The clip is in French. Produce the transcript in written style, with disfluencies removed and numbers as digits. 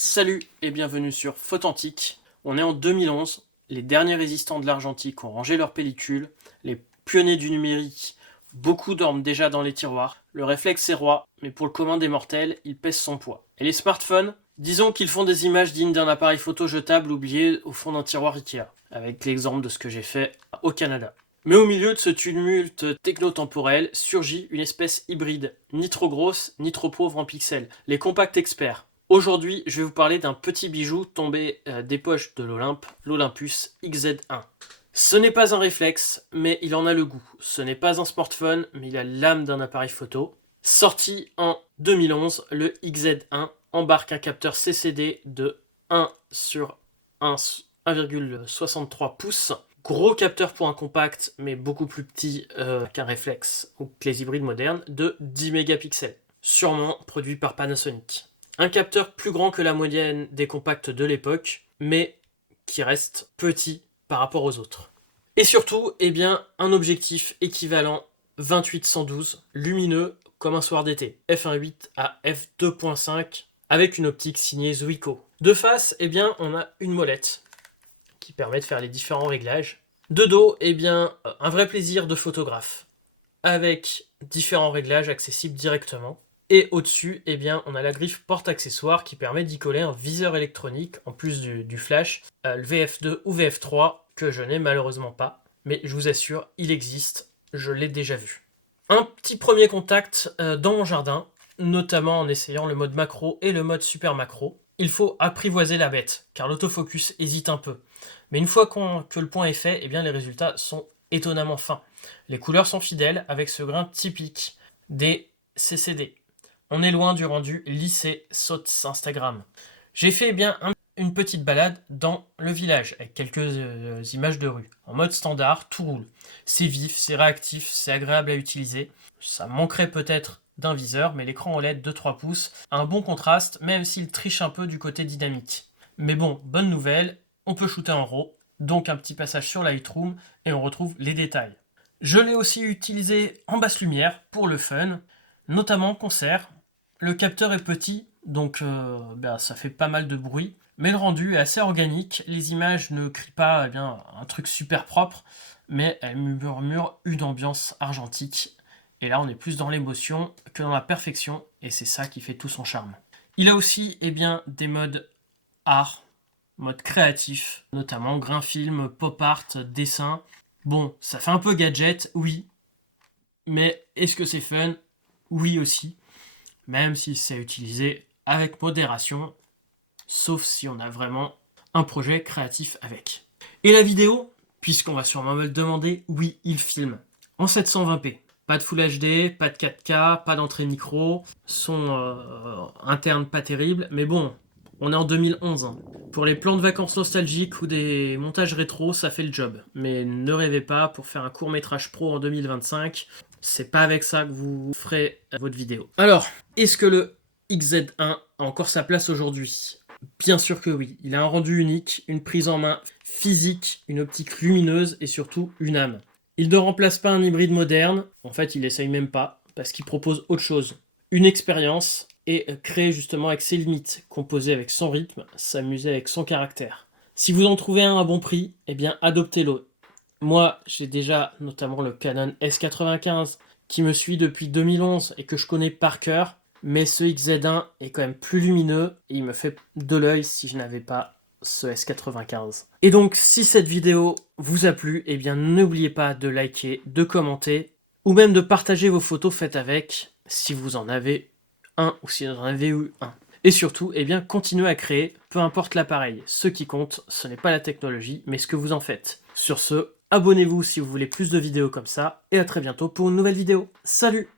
Salut et bienvenue sur Photantique. On est en 2011, les derniers résistants de l'argentique ont rangé leurs pellicules, les pionniers du numérique, beaucoup dorment déjà dans les tiroirs, le réflexe est roi, mais pour le commun des mortels, il pèse son poids. Et les smartphones, disons qu'ils font des images dignes d'un appareil photo jetable oublié au fond d'un tiroir Ikea, avec l'exemple de ce que j'ai fait au Canada. Mais au milieu de ce tumulte technotemporel surgit une espèce hybride, ni trop grosse, ni trop pauvre en pixels, les compacts experts. Aujourd'hui, je vais vous parler d'un petit bijou tombé des poches de l'Olympe, l'Olympus XZ1. Ce n'est pas un réflexe, mais il en a le goût. Ce n'est pas un smartphone, mais il a l'âme d'un appareil photo. Sorti en 2011, le XZ1 embarque un capteur CCD de 1 sur 1,63 pouces. Gros capteur pour un compact, mais beaucoup plus petit qu'un réflexe ou que les hybrides modernes, de 10 mégapixels. Sûrement produit par Panasonic. Un capteur plus grand que la moyenne des compacts de l'époque, mais qui reste petit par rapport aux autres. Et surtout, un objectif équivalent 28-112, lumineux comme un soir d'été, f1.8 à f2.5, avec une optique signée Zuiko. De face, on a une molette qui permet de faire les différents réglages. De dos, un vrai plaisir de photographe, avec différents réglages accessibles directement. Et au-dessus, on a la griffe porte-accessoire qui permet d'y coller un viseur électronique en plus du flash, le VF2 ou VF3 que je n'ai malheureusement pas. Mais je vous assure, il existe, je l'ai déjà vu. Un petit premier contact dans mon jardin, notamment en essayant le mode macro et le mode super macro. Il faut apprivoiser la bête, car l'autofocus hésite un peu. Mais une fois que le point est fait, les résultats sont étonnamment fins. Les couleurs sont fidèles avec ce grain typique des CCD. On est loin du rendu lissé saute Instagram. J'ai fait une petite balade dans le village avec quelques images de rue. En mode standard, tout roule. C'est vif, c'est réactif, c'est agréable à utiliser. Ça manquerait peut-être d'un viseur, mais l'écran OLED de 3 pouces a un bon contraste, même s'il triche un peu du côté dynamique. Mais bon, bonne nouvelle, on peut shooter en RAW, donc un petit passage sur Lightroom et on retrouve les détails. Je l'ai aussi utilisé en basse lumière pour le fun, notamment en concert. Le capteur est petit, donc ça fait pas mal de bruit, mais le rendu est assez organique. Les images ne crient pas un truc super propre, mais elles murmurent une ambiance argentique. Et là, on est plus dans l'émotion que dans la perfection, et c'est ça qui fait tout son charme. Il a aussi des modes art, mode créatif, notamment grain film, pop art, dessin. Bon, ça fait un peu gadget, oui, mais est-ce que c'est fun? Oui aussi. Même si c'est utilisé avec modération, sauf si on a vraiment un projet créatif avec. Et la vidéo, puisqu'on va sûrement me le demander, oui, il filme en 720p. Pas de Full HD, pas de 4K, pas d'entrée micro, son interne pas terrible, mais bon, on est en 2011. Hein. Pour les plans de vacances nostalgiques ou des montages rétro, ça fait le job. Mais ne rêvez pas, pour faire un court-métrage pro en 2025, c'est pas avec ça que vous ferez votre vidéo. Alors, est-ce que le XZ1 a encore sa place aujourd'hui? Bien sûr que oui. Il a un rendu unique, une prise en main physique, une optique lumineuse et surtout une âme. Il ne remplace pas un hybride moderne. En fait, il essaye même pas parce qu'il propose autre chose. Une expérience et créer justement avec ses limites, composer avec son rythme, s'amuser avec son caractère. Si vous en trouvez un à bon prix, adoptez-le. Moi, j'ai déjà notamment le Canon S95 qui me suit depuis 2011 et que je connais par cœur, mais ce XZ1 est quand même plus lumineux et il me fait de l'œil si je n'avais pas ce S95. Et donc, si cette vidéo vous a plu, n'oubliez pas de liker, de commenter ou même de partager vos photos faites avec si vous en avez un ou si vous en avez eu un. Et surtout, continuez à créer, peu importe l'appareil. Ce qui compte, ce n'est pas la technologie, mais ce que vous en faites. Sur ce, abonnez-vous si vous voulez plus de vidéos comme ça, et à très bientôt pour une nouvelle vidéo. Salut!